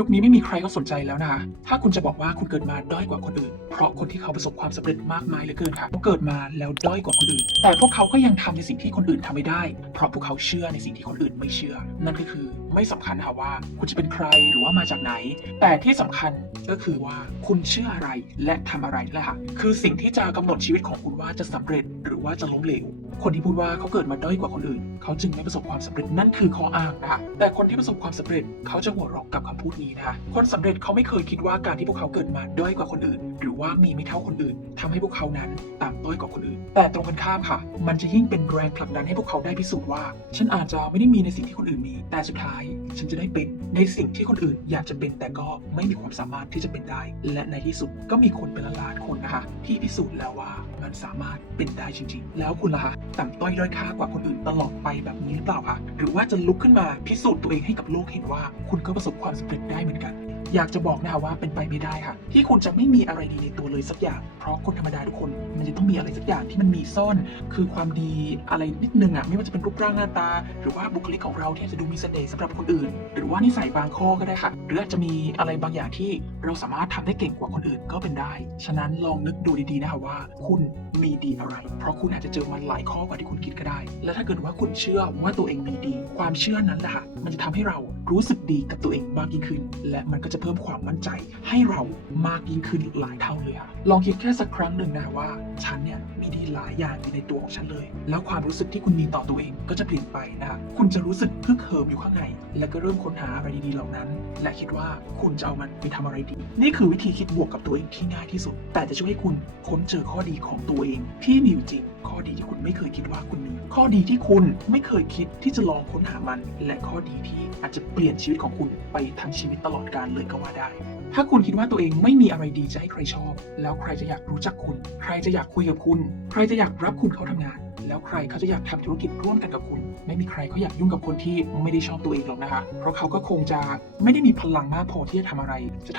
ยุคนี้ไม่มีใครเขาสนใจแล้วนะคะถ้าคุณจะบอกว่าคุณเกิดมาด้อยกว่าคนอื่นเพราะคนที่เขาประสบความสำเร็จมากมายเหลือเกินค่ะเขาเกิดมาแล้วด้อยกว่าคนอื่นแต่พวกเขาก็ยังทำในสิ่งที่คนอื่นทำไม่ได้เพราะพวกเขาเชื่อในสิ่งที่คนอื่นไม่เชื่อนั่นก็คือไม่สำคัญค่ะว่าคุณจะเป็นใครหรือว่ามาจากไหนแต่ที่สำคัญก็คือว่าคุณเชื่ออะไรและทำอะไรแหละค่ะคือสิ่งที่จะกำหนดชีวิตของคุณว่าจะสำเร็จหรือว่าจะล้มเหลวคนที่พูดว่าเขาเกิดมาด้อยกว่าคนอื่นเขาจึงไม่ประสบความสำเร็จนั่นคือข้ออ้างนะคะแต่คนที่ประสบความสำเร็จเขาจะหัวเราะกับคำพูดนี้นะคะคนสำเร็จเขาไม่เคยคิดว่าการที่พวกเขาเกิดมาด้อยกว่าคนอื่นหรือว่ามีไม่เท่าคนอื่นทำให้พวกเขานั้นต่ำต้อยกว่าคนอื่นแต่ตรงกันข้ามค่ะมันจะยิ่งเป็นแรงผลักดันให้พวกเขาได้พิสูจน์ว่าฉันอาจจะไม่ได้มีในสิ่งที่คนอื่นมีแต่สุดท้ายฉันจะได้เป็นในสิ่งที่คนอื่นอยากจะเป็นแต่ก็ไม่มีความสามารถที่จะเป็นได้และในที่สุดก็มีคนเป็นล้านๆคนนะคะที่พิสูจน์แล้วว่ามันสามารถเป็นได้จริงๆแล้วคุณล่ะคะต่ำต้อยด้อยค่ากว่าคนอื่นตลอดไปแบบนี้หรือเปล่าคะหรือว่าจะลุกขึ้นมาพิสูจน์ตัวเองให้กับโลกเห็นว่าคุณก็ประสบความสำเร็จได้เหมือนกันอยากจะบอกนะคะว่าเป็นไปไม่ได้ค่ะที่คุณจะไม่มีอะไรดีในตัวเลยสักอย่างเพราะคนธรรมดาทุกคนมันจะต้องมีอะไรสักอย่างที่มันมีซ่อนคือความดีอะไรนิดนึงไม่ว่าจะเป็นรูปร่างหน้าตาหรือว่าบุคลิกของเราที่จะดูมีเสน่ห์สำหรับคนอื่นหรือว่านิสัยบางข้อก็ได้ค่ะหรืออาจจะมีอะไรบางอย่างที่เราสามารถทำได้เก่งกว่าคนอื่นก็เป็นได้ฉะนั้นลองนึกดูดีๆนะคะว่าคุณมีดีอะไรเพราะคุณอาจจะเจอมันหลายข้อกว่าที่คุณคิดก็ได้และถ้าเกิดว่าคุณเชื่อว่าตัวเองมีดีความเชื่อนั้นแหละค่ะมันจะทำให้เรารู้สึกดีกับตัวเองมากยิ่งขึ้นและมันก็จะเพิ่มความมั่นใจให้เรามากยิ่งขึ้นหลายเท่าเลยค่ะลองคิดแค่สักครั้งหนึ่งนะว่าฉันเนี่ยมีดีหลายอย่างอยู่ในตัวของฉันเลยแล้วความรู้สึกที่คุณมีต่อตัวเองก็จะเปลี่ยนไปนะคะคุณจะรู้สึกฮึกเหิมอยู่ข้างในและก็เริ่มค้นหาอะไรดีๆเหล่านั้นและคิดว่าคุณจะเอามันไปทำอะไรดีนี่คือวิธีคิดบวกกับตัวเองที่ง่ายที่สุดแต่จะช่วยให้คุณค้นเจอข้อดีของตัวเองที่มีอยู่จริงข้อดีที่คุณไม่เคยคิดว่าคุณมีข้อดีที่คุณไม่เคยคิดที่จะลองค้นหามันและข้อดีที่อาจจะเปลี่ยนชีวิตของคุณไปทั้งชีวิตตลอดกาลเลยก็ว่าได้ถ้าคุณคิดว่าตัวเองไม่มีอะไรดีจะให้ใครชอบแล้วใครจะอยากรู้จักคุณใครจะอยากคุยกับคุณใครจะอยากรับคุณเข้าทำงานแล้วใครเขาจะอยากทำธุรกิจร่วมกันกับคุณไม่มีใครเขาอยากยุ่งกับคนที่ไม่ได้ชอบตัวเองหรอกนะคะเพราะเขาก็คงจะไม่ได้มีพลังมากพอที่จะทำ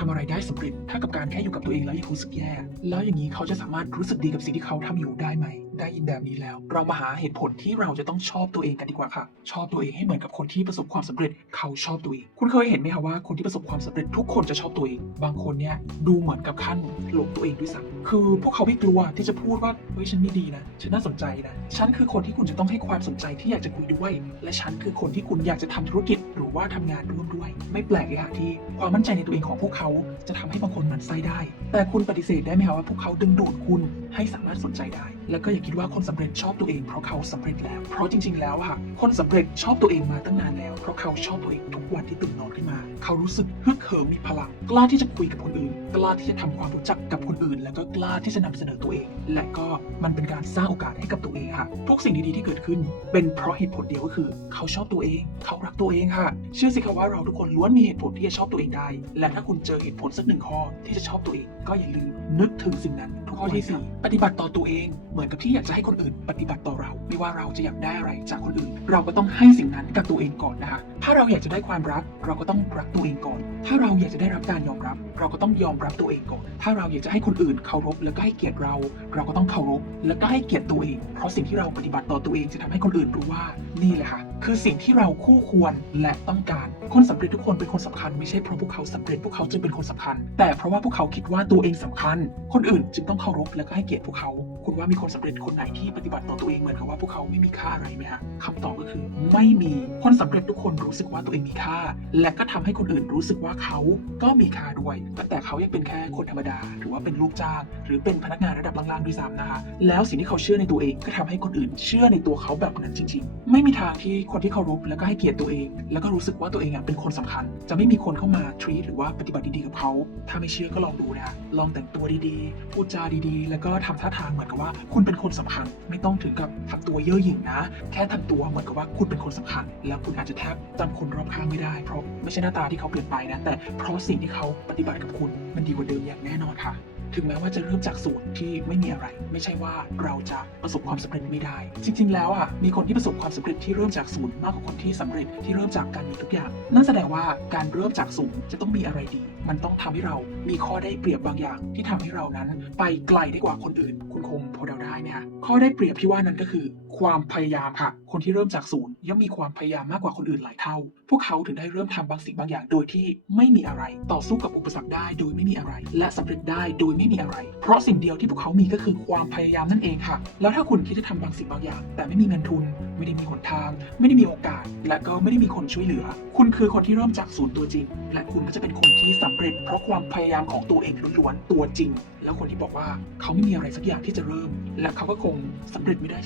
อะไรได้สำเร็จถ้ากับการแค่อยู่กับตัวเองแล้วยังรู้สึกแย่แล้วอย่างนี้เขาจะสามารถรู้สึกดีกับสิ่งที่เขาทำอยู่ได้ไหมได้ยินแบบนี้แล้วเรามาหาเหตุผลที่เราจะต้องชอบตัวเองกันดีกว่าค่ะชอบตัวเองให้เหมือนกับคนที่ประสบความสำเร็จเขาชอบตัวเองคุณเคยเห็นไหมคะว่าคนที่ประสบความสำเร็จทุกคนจะชอบตัวเองบางคนเนี่ยดูเหมือนกับขั้นหลงตัวเองด้วยซ้ำคือพวกเขาไม่กลัวที่จะพูดว่าเฮ้ยฉันไม่ดีนะฉันน่าสนใจนะฉันคือคนที่คุณจะต้องให้ความสนใจที่อยากจะคุยด้วยและฉันคือคนที่คุณอยากจะทำธุรกิจหรือว่าทำงานร่วมด้วยไม่แปลกเลยค่ะที่ความมั่นใจในตัวเองของพวกเขาจะทำให้บางคนหมั่นไส้ได้แต่คุณปฏิเสธได้ไหมคะว่าพวกเขาดึงดูดคุณให้สามารถสนใจได้แล้วก็อย่าคิดว่าคนสำเร็จชอบตัวเองเพราะเขาสำเร็จแล้วเพราะจริงๆแล้วค่ะคนสำเร็จชอบตัวเองมาตั้งนานแล้วเพราะเขาชอบตัวเองทุกวันที่ตื่นนอนขึ้นมาเขารู้สึกฮึกเหิมมีพลังกล้าที่จะคุยกับคนอื่นกล้าที่จะทำความรู้จักกับคนอื่นแล้วก็กล้าที่จะนำเสนอตัวเองและก็มันเป็นการสร้างโอกาสให้กับตัวเองค่ะทุกสิ่งดีๆที่เกิดขึ้นเป็นเพราะเหตุผลเดียวก็คือเขาชอบตัวเองเขารักตัวเองค่ะเชื่อสิครับว่าเราทุกคนล้วนมีเหตุผลที่จะชอบตัวเองได้และถ้าคุณเจอเหตุผลสักหนึ่งข้อที่จะชอบตัวเองก็อย่าลืมนึกถึงสิ่งนั้นข้อที่4ปฏิบัติต่อตัวเองเหมือนกับที่อยากจะให้คนอื่นปฏิบัติต่อเราไม่ว่าเราจะอยากได้อะไรจากคนอื่นเราก็ต้องให้สิ่งนั้นกับตัวเองก่อนนะคะถ้าเราอยากจะได้ความรักเราก็ต้องรักตัวเองก่อนถ้าเราอยากจะได้รับการยอมรับเราก็ต้องยอมรับตัวเองก่อนถ้าเราอยากจะให้คนอื่นเคารพแล้วก็ให้เกียรติเราเราก็ต้องเคารพแล้วก็ให้เกียรติตัวเองเพราะสิ่งที่เราปฏิบัติต่อตัวเองจะทำให้คนอื่นรู้ว่านี่แหละค่ะคือสิ่งที่เราคู่ควรและต้องการคนสำเร็จทุกคนเป็นคนสำคัญไม่ใช่เพราะพวกเขาสำเร็จพวกเขาจึงเป็นคนสำคัญแต่เพราะว่าพวกเขาคิดว่าตัวเองสำคัญคนอื่นจึงต้องเคารพและก็ให้เกียรติพวกเขาคุณว่ามีคนสำเร็จคนไหนที่ปฏิบัติต่อตัวเองเหมือนกับว่าพวกเขาไม่มีค่าอะไรไหมฮะคำตอบก็คือไม่มีคนสำเร็จทุกคนรู้สึกว่าตัวเองมีค่าและก็ทำให้คนอื่นรู้สึกว่าเขาก็มีค่าด้วยแต่เขายังเป็นแค่คนธรรมดาหรือว่าเป็นลูกจ้างหรือเป็นพนักงานระดับล่างๆด้วยซ้ำนะคะแล้วสิ่งที่เขาเชื่อในตัวเองก็ทำให้คนอื่นเชื่อในตัวเขาแบบนั้นจริงๆไม่มีทางที่คนที่เคารพแล้วก็ให้เกียรติตัวเองแล้วก็รู้สึกว่าตัวเองเป็นคนสำคัญจะไม่มีคนเข้ามาทรีตหรือว่าปฏิบัติดีๆกับเขาถ้าไม่เชื่อก็ลองดูนะลองแต่งตัวดีๆพูดจาดีๆแล้วก็ทำท่าทางเหมือนกับว่าคุณเป็นคนสำคัญไม่ต้องถึงกับทำตัวเย่อหยิ่งนะแค่ทำตัวเหมือนกับว่าคุณเป็นคนสำคัญแล้วคุณอาจจะแทบจำคนรอบข้างไม่ได้เพราะไม่ใช่หน้าตาที่เขาเปลี่ยนไปนะแต่เพราะสิ่งที่เขาปฏิบัติกับคุณมันดีกว่าเดิมอย่างแน่นอนค่ะถึงแม้ว่าจะเริ่มจากศูนย์ที่ไม่มีอะไรไม่ใช่ว่าเราจะประสบความสำเร็จไม่ได้จริงๆแล้วมีคนที่ประสบความสำเร็จที่เริ่มจากศูนย์มากกว่าคนที่สำเร็จที่เริ่มจากการมีทุกอย่างนั่นแสดงว่าการเริ่มจากศูนย์จะต้องมีอะไรดีมันต้องทำให้เรามีข้อได้เปรียบบางอย่างที่ทำให้เรานั้นไปไกลได้กว่าคนอื่นคุณคงพอเดาได้ไหมคะข้อได้เปรียบที่ว่านั้นก็คือ ความพยายามค่ะคนที่เริ่มจากศูนย์ย่อมมีความพยายามมากกว่าคนอื่นหลายเท่าพวกเขาถึงได้เริ่มทำบางสิ่งบางอย่างโดยที่ไม่มีอะไรต่อสู้กับอุปสรรคได้โดยไม่มีอะไรและสำเร็จได้โดยไม่มีอะไรเพราะสิ่งเดียวที่พวกเขามีก็คือความพยายามนั่นเองค่ะแล้วถ้าคุณคิดจะทำบางสิ่งบางอย่างแต่ไม่มีเงินทุนไม่ได้มีหนทางไม่ได้มีโอกาสและก็ไม่ได้มีคนช่วยเหลือคุณคือคนที่เริ่มจากศูนย์ตัวจริงและคุณก็จะเป็นคนที่สำเร็จเพราะความพยายามของตัวเองล้วนๆตัวจริงแล้วคนที่บอกว่าเขาไม่มีอะไรสักอย่างที่จะเริ่มและเขาก็คงสำเร็จไม่ได้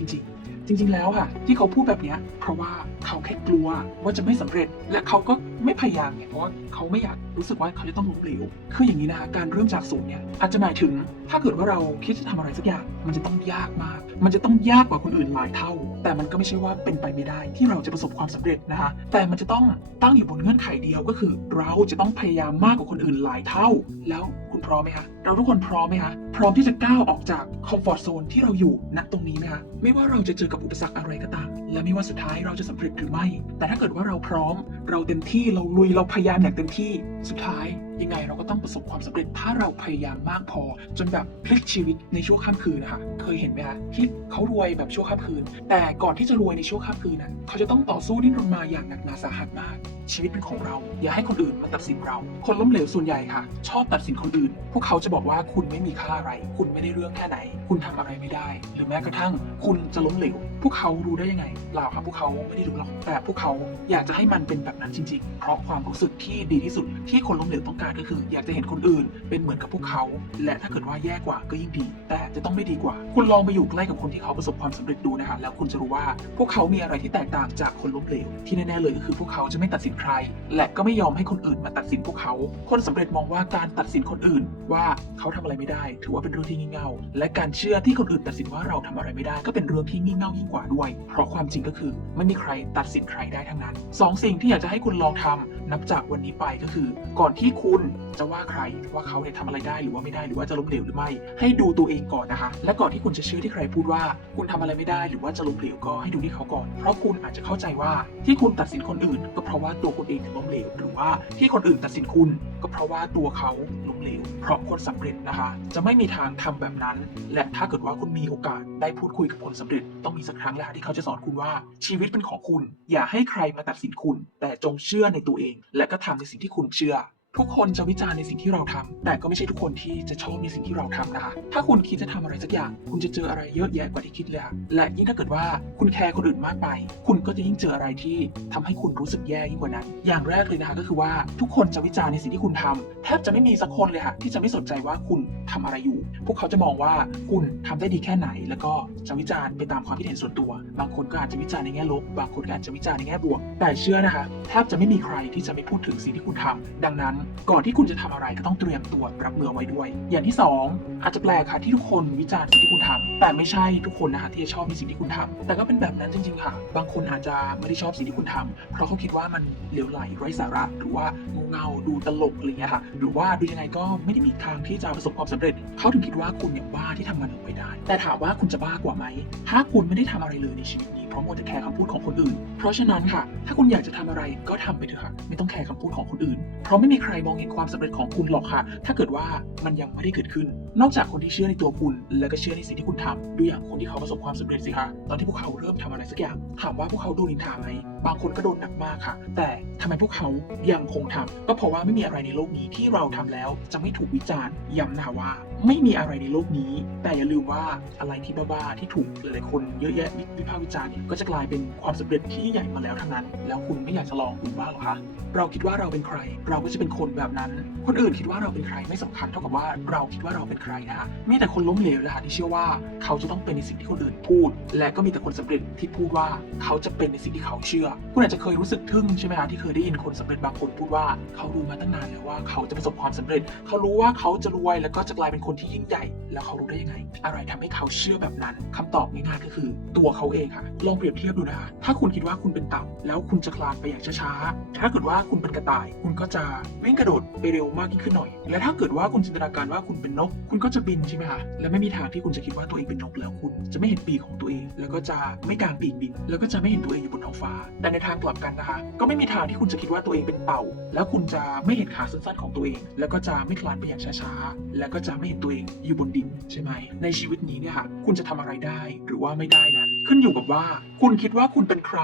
จริงๆแล้วค่ะที่เขาพูดแบบนี้เพราะว่าเขาแค่กลัวว่าจะไม่สำเร็จและเขาก็ไม่พยายามไงเพราะว่าเขาไม่อยากรู้สึกว่าเขาจะต้องล้มเหลวคืออย่างนี้นะการเริ่มจากศูนย์เนี่ยอาจจะหมายถึงถ้าเกิดว่าเราคิดจะทำอะไรสักอย่างมันจะต้องยากมากมันจะต้องยากกว่าคนอื่นหลายเท่าแต่มันก็ไม่ใช่ว่าเป็นไปไม่ได้ที่เราจะประสบความสำเร็จนะคะแต่มันจะต้องตั้งอยู่บนเงื่อนไขเดียวก็คือเราจะต้องพยายามมากกว่าคนอื่นหลายเท่าแล้วคุณพร้อมไหมคะเราทุกคนพร้อมไหมคะพร้อมที่จะก้าวออกจากคอมฟอร์ทโซนที่เราอยู่ณตรงนี้ไหมคะไม่ว่าเราจะเจอกับอุปสรรคอะไรก็ตามและไม่ว่าสุดท้ายเราจะสำเร็จหรือไม่แต่ถ้าเกิดว่าเราพร้อมเราเต็มที่เราลุยเราพยายามอย่างเต็มที่สุดท้ายยังไงเราก็ต้องประสบความสำเร็จถ้าเราพยายามมากพอจนแบบพลิกชีวิตในชั่วข้ามคืนนะคะเคยเห็นไหมคะที่เขารวยแบบชั่วข้ามคืนแต่ก่อนที่จะรวยในชั่วข้ามคืนน่ะเขาจะต้องต่อสู้ดิ้นรนมาอย่างหนักหนาสาหัสมากชีวิตเป็นของเราอย่าให้คนอื่นมาตัดสินเราคนล้มเหลวส่วนใหญ่ค่ะชอบตัดสินคนอื่นพวกเขาจะบอกว่าคุณไม่มีค่าอะไรคุณไม่ได้เรื่องแค่ไหนคุณทำอะไรไม่ได้หรือแม้กระทั่งคุณจะล้มเหลวพวกเขารู้ได้ยังไงเปล่าครับพวกเขาไม่ได้รู้หรอกแต่พวกเขาอยากจะให้มันเป็นแบบนั้นจริงๆเพราะความรู้สึกที่ดีที่สุดที่คนล้มเหลวต้องการก็คืออยากจะเห็นคนอื่นเป็นเหมือนกับพวกเขาและถ้าเกิดว่าแย่กว่าก็ยิ่งดีแต่จะต้องไม่ดีกว่าคุณลองไปอยู่ใกล้กับคนที่เขาประสบความสำเร็จดูนะคะแล้วคุณจะรู้ว่าพวกเขามีอะไรที่แตกต่างจากคนล้มเหลวที่แน่ๆเลยก็คือพวกเขาจะไม่ตัดสินใครและก็ไม่ยอมให้คนอื่นมาตัดสินพวกเขาคนสำเร็จมองว่าการตัดสินคนอื่นว่าเขาทำอะไรไม่ได้ถือว่าเป็นเรื่องที่งี่เง่าและการเชื่อที่คนอื่นตัดสินว่าเราทำอะไรไม่ได้ก็เป็นเรื่องที่งี่เง่ายิ่งกว่าด้วยเพราะความจริงก็คือไม่มีใครตัดสินใครได้ทั้งนั้นสองสิ่งที่อยากจะให้คุณลองทำนับจากวันนี้ไปก็คือก่อนที่คุณจะว่าใครว่าเขาเนี่ยทำอะไรได้หรือว่าไม่ได้หรือว่าจะล้มเหลวหรือไม่ให้ดูตัวเองก่อนนะคะและก่อนที่คุณจะเชื่อที่ใครพูดว่าคุณทำอะไรไม่ได้หรือว่าจะล้มเหลวก็ให้ดูที่เขาก่อนเพราะคุณอาจจะเข้าใจว่าที่คุณตัดสินคนอื่นก็เพราะว่าตัวคุณเองล้มเหลวหรือว่าที่คนอื่นตัดสินคุณก็เพราะว่าตัวเขาล้มเหลวเพราะคนสำเร็จนะคะจะไม่มีทางทำแบบนั้นและถ้าเกิดว่าคุณมีโอกาสได้พูดคุยกับคนสำเร็จต้องมีสักครั้งแหละที่เขาจะสอนคุณว่าชีวิตเป็นของคุณอย่าให้ใครมาตัดสินคุณแต่จงเชื่อในตัวเองและก็ทำในสิ่งที่คุณเชื่อทุกคนจะวิจารณ์ในสิ่งที่เราทำแต่ก็ไม่ใช่ทุกคนที่จะชอบในสิ่งที่เราทำนะคะถ้าคุณคิดจะทำอะไรสักอย่างคุณจะเจออะไรเยอะแยะกว่าที่คิดเลยค่ะและยิ่งถ้าเกิดว่าคุณแคร์คนอื่นมากไปคุณก็จะยิ่งเจออะไรที่ทำให้คุณรู้สึกแย่ยิ่งกว่านั้นอย่างแรกเลยนะคะก็คือว่าทุกคนจะวิจารณ์ในสิ่งที่คุณทำแทบจะไม่มีสักคนเลยค่ะที่จะไม่สนใจว่าคุณทำอะไรอยู่พวกเขาจะมองว่าคุณทำได้ดีแค่ไหนแล้วก็จะวิจารณ์ไปตามความคิดเห็นส่วนตัวบางคนก็อาจจะวิจารณ์ในแง่ลบบางคนก็อาจจะวิจารณ์ในแง่บวกแต่เชื่อนะคะแทบจะไม่มีใครที่จะไม่พูดถึงสิ่งที่คุณทำดังนั้นก่อนที่คุณจะทำอะไรก็ต้องเตรียมตัวรับมือไว้ด้วยอย่างที่2อาจจะแปลกค่ะที่ทุกคนวิจารณ์สิ่งที่คุณทำแต่ไม่ใช่ทุกคนนะคะที่จะชอบในสิ่งที่คุณทำแต่ก็เป็นแบบนั้นจริงๆค่ะบางคนอาจจะไม่ได้ชอบสิ่งที่คุณทำเพราะเขาคิดว่ามันเหลวไหลไร้สาระหรือว่างูเงาดูตลกอะไรเงี้ยค่ะหรือว่าดูยังไงก็ไม่ได้มีทางที่จะประสบความสำเร็จเขาถึงคิดว่าคุณเนี่ยบ้าที่ทำมันลงไปได้แต่ถามว่าคุณจะบ้ากว่าไหมถ้าคุณไม่ได้ทำอะไรเลยในชีวิตนี้เพราะมัวแต่แคร์คำพูดของคนอื่นเพราะฉะนั้นค่ะถ้าคุณอยากจะทำอะไรก็ทำไปเถอะค่ะไม่ต้องแคร์คำพูดของคนอื่นเพราะไม่มีใครมองเห็นความสำเร็จของคุณหรอกค่ะถ้าเกิดว่ามันยังไม่ได้เกิดขึ้นนอกจากคนที่เชื่อในตัวคุณและก็เชื่อในสิ่งที่คุณทำดูอย่างคนที่เขาประสบความสำเร็จสิคะตอนที่พวกเขาเริ่มทำอะไรสักอย่างถามว่าพวกเขาโดนนินทาไหมบางคนก็โดนหนักมากค่ะแต่ทำไมพวกเขายังคงทำก็เพราะว่าไม่มีอะไรในโลกนี้ที่เราทำแล้วจะไม่ถูกวิจารณ์ย้ำนะว่าไม่มีอะไรในโลกนี้แต่อย่าลืมว่าอะไรที่บ้าๆที่ถูกหลายๆคนเยอะแยะวิพากษ์วิจารณ์เนี่ยก็จะกลายเป็นความสำเร็จที่ใหญ่มาแล้วทั้งนั้นแล้วคุณไม่อยากจะลองดูบ้างหรอคะเราคิดว่าเราเป็นใครเราก็จะเป็นคนแบบนั้นคนอื่นคิดว่าเราเป็นใครไม่สำคัญเท่ากับว่าเราคิดว่าเราเป็นใครนะคะมีแต่คนล้มเหลวแหละค่ะที่เชื่อว่าเขาจะต้องเป็นในสิ่งที่คนอื่นพูดและก็มีแต่คนสำเร็จที่พูดว่าเขาจะเป็นในสิ่งที่เขาเชื่อคุณอาจจะเคยรู้สึกทึ่งใช่ไหมคะที่เคยได้ยินคนสำเร็จบางคนพูดว่าเขารู้มาตั้งนานแล้วว่าเขาจะประสบความสำเร็จเขารู้ว่าเขาจะรวยแล้วก็จะกลายเป็นคนที่ยิ่งใหญ่แล้วเขารู้ได้ยังไงอะไรทำให้เขาเชื่อแบบนั้นคำตอบง่ายๆก็คือตัวเขาเองค่ะลองเปรียบเทียบดูนะคะถ้าคุณคิดว่าคุณเป็นเต่าแล้วคุณจะคลานไปอย่างช้าๆถ้าเกิดว่าคุณเป็นกระต่ายคุณก็จะวิ่งกระโดดไปเร็วมากยิ่งขึ้นหน่อยและถ้าเกิดว่าคุณจินตนาการว่าคุณเป็นนกคุณก็จะบินใช่ไหมคะและไม่มีทางที่คุณจะคิดว่าตัวเองเป็นนกแล้วคุณจะไม่เห็นปีกของตัวเองแล้วก็จะไม่กางปีกบินแล้วก็จะไม่เห็นตัวเองอยู่บนท้องฟ้าแต่ในทางกลับกันนะคะก็ไม่มีทางที่คุณจะคิดว่าตัวเองเป็นเต่าแล้วคุณจะไม่เห็นขาสั้นๆของตัวเองแล้วก็จะไม่คลานไปอย่างช้าๆแล้วก็จะไม่เห็นตัวเองอยู่บนดินใช่ไหมในชีวิตนี้เนี่ยค่ะคุณจะทำอะไรได้หรือว่าไม่ได้นั้น ขึ้นอยู่กับว่าคุณคิดว่าคุณเป็นใคร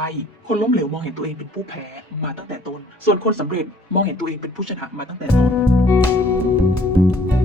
คนล้มเหลวมองเห็นตัวเองเป็นผู้แพ้มาตั้งแต่ต้น ส่วนคนสำเร็จมองเห็นตัวเองเป็นผู้ชนะมาตั้งแต่ต้น